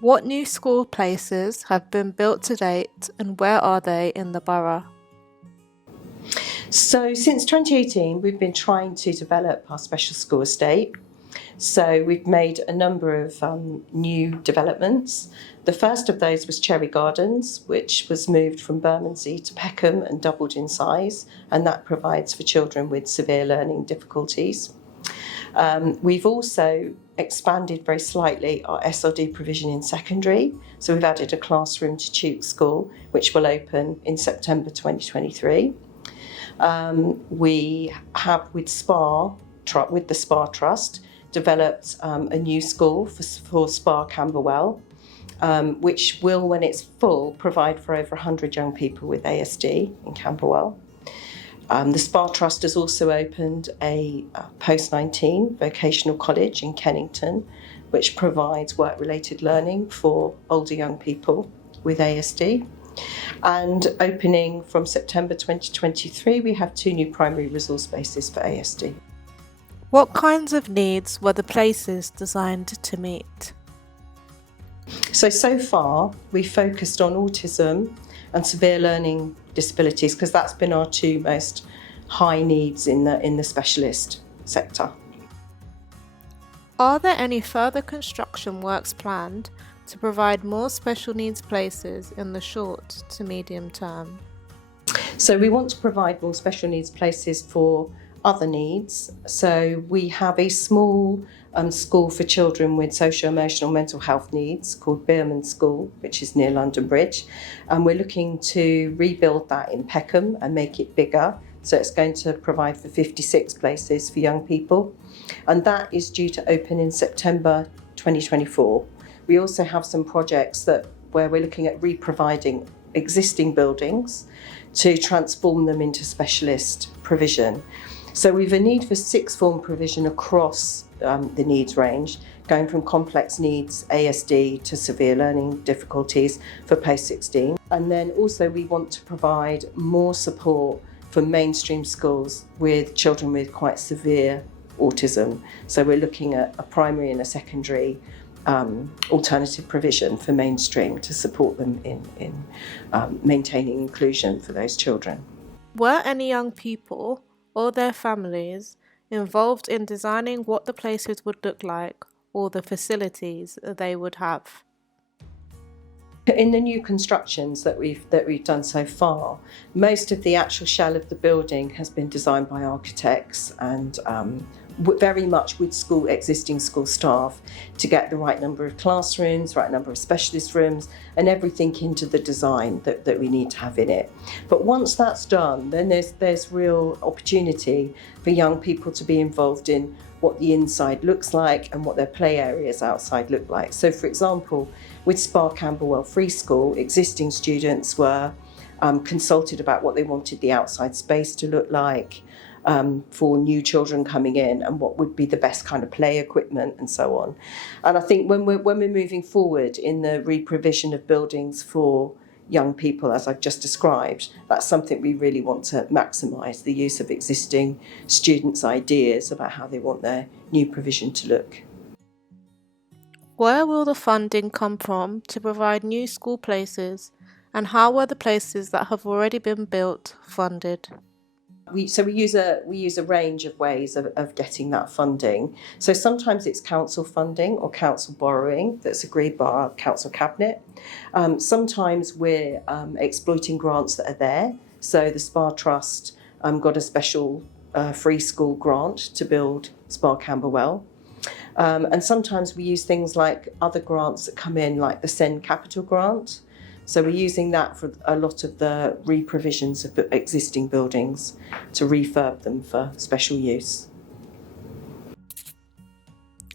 What new school places have been built to date and where are they in the borough? So since 2018, we've been trying to develop our special school estate. So we've made a number of new developments. The first of those was Cherry Gardens, which was moved from Bermondsey to Peckham and doubled in size, and that provides for children with severe learning difficulties. We've also expanded very slightly our SLD provision in secondary. So we've added a classroom to Tewkes School, which will open in September 2023. We have with the SPA Trust developed a new school for SPA Camberwell, which will, when it's full, provide for over 100 young people with ASD in Camberwell. The SPA Trust has also opened a post-19 vocational college in Kennington, which provides work-related learning for older young people with ASD. And opening from September 2023, we have 2 new primary resource spaces for ASD. What kinds of needs were the places designed to meet? So far, we focused on autism and severe learning disabilities because that's been our 2 most high needs in the specialist sector. Are there any further construction works planned to provide more special needs places in the short to medium term? So we want to provide more special needs places for other needs. So we have a small school for children with socio-emotional mental health needs called Beerman School, which is near London Bridge. And we're looking to rebuild that in Peckham and make it bigger. So it's going to provide for 56 places for young people. And that is due to open in September 2024. We also have some projects where we're looking at re-providing existing buildings to transform them into specialist provision. So we've a need for 6th form provision across the needs range, going from complex needs, ASD, to severe learning difficulties for post-16. And then also we want to provide more support for mainstream schools with children with quite severe autism. So we're looking at a primary and a secondary alternative provision for mainstream to support them in maintaining inclusion for those children. Were any young people or their families involved in designing what the places would look like or the facilities they would have? In the new constructions that we've done so far, most of the actual shell of the building has been designed by architects and very much with existing school staff to get the right number of classrooms, right number of specialist rooms, and everything into the design that we need to have in it. But once that's done, then there's real opportunity for young people to be involved in what the inside looks like and what their play areas outside look like. So, for example, with SPA Camberwell Free School, existing students were consulted about what they wanted the outside space to look like for new children coming in and what would be the best kind of play equipment and so on. And I think when we're moving forward in the re-provision of buildings for young people, as I've just described, that's something we really want to maximise, the use of existing students' ideas about how they want their new provision to look. Where will the funding come from to provide new school places, and how were the places that have already been built funded? We use a range of ways of getting that funding. So sometimes it's council funding or council borrowing that's agreed by our council cabinet. Sometimes we're exploiting grants that are there. So the SPA Trust got a special free school grant to build SPA Camberwell. And sometimes we use things like other grants that come in, like the Send Capital grant. So we're using that for a lot of the re-provisions of existing buildings to refurb them for special use.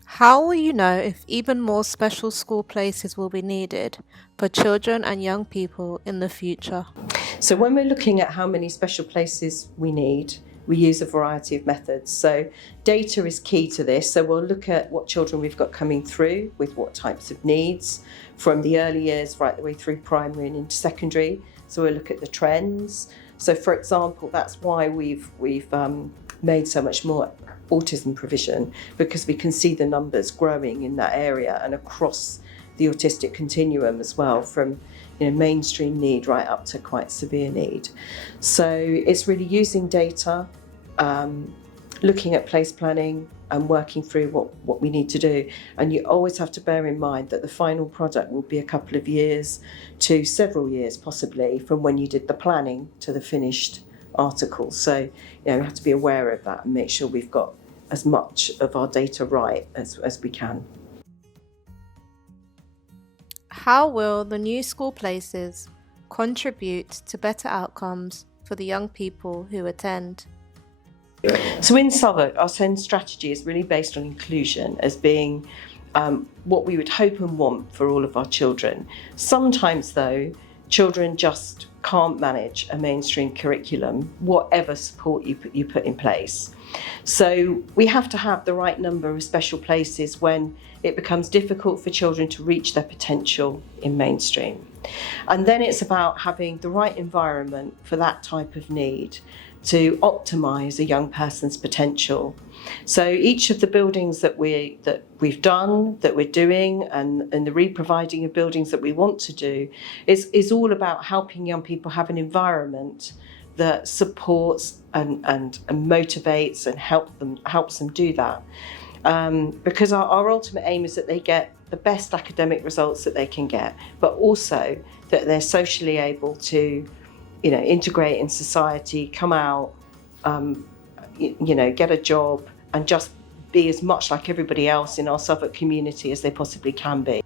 How will you know if even more special school places will be needed for children and young people in the future? So when we're looking at how many special places we need, we use a variety of methods. So data is key to this. So we'll look at what children we've got coming through with what types of needs from the early years right the way through primary and into secondary. So we'll look at the trends. So for example, that's why we've made so much more autism provision, because we can see the numbers growing in that area and across the autistic continuum as well, from mainstream need right up to quite severe need. So it's really using data, looking at place planning and working through what we need to do. And you always have to bear in mind that the final product will be a couple of years to several years possibly from when you did the planning to the finished article. So we have to be aware of that and make sure we've got as much of our data right as we can. How will the new school places contribute to better outcomes for the young people who attend? So in Southwark, our SEND strategy is really based on inclusion as being what we would hope and want for all of our children. Sometimes, though, children just can't manage a mainstream curriculum, whatever support you put in place. So we have to have the right number of special places when it becomes difficult for children to reach their potential in mainstream. And then it's about having the right environment for that type of need to optimise a young person's potential. So each of the buildings that we've done, that we're doing, and the re-providing of buildings that we want to do is all about helping young people have an environment that supports and motivates and helps them do that. Because our ultimate aim is that they get the best academic results that they can get, but also that they're socially able to integrate in society, come out, get a job and just be as much like everybody else in our Southwark community as they possibly can be.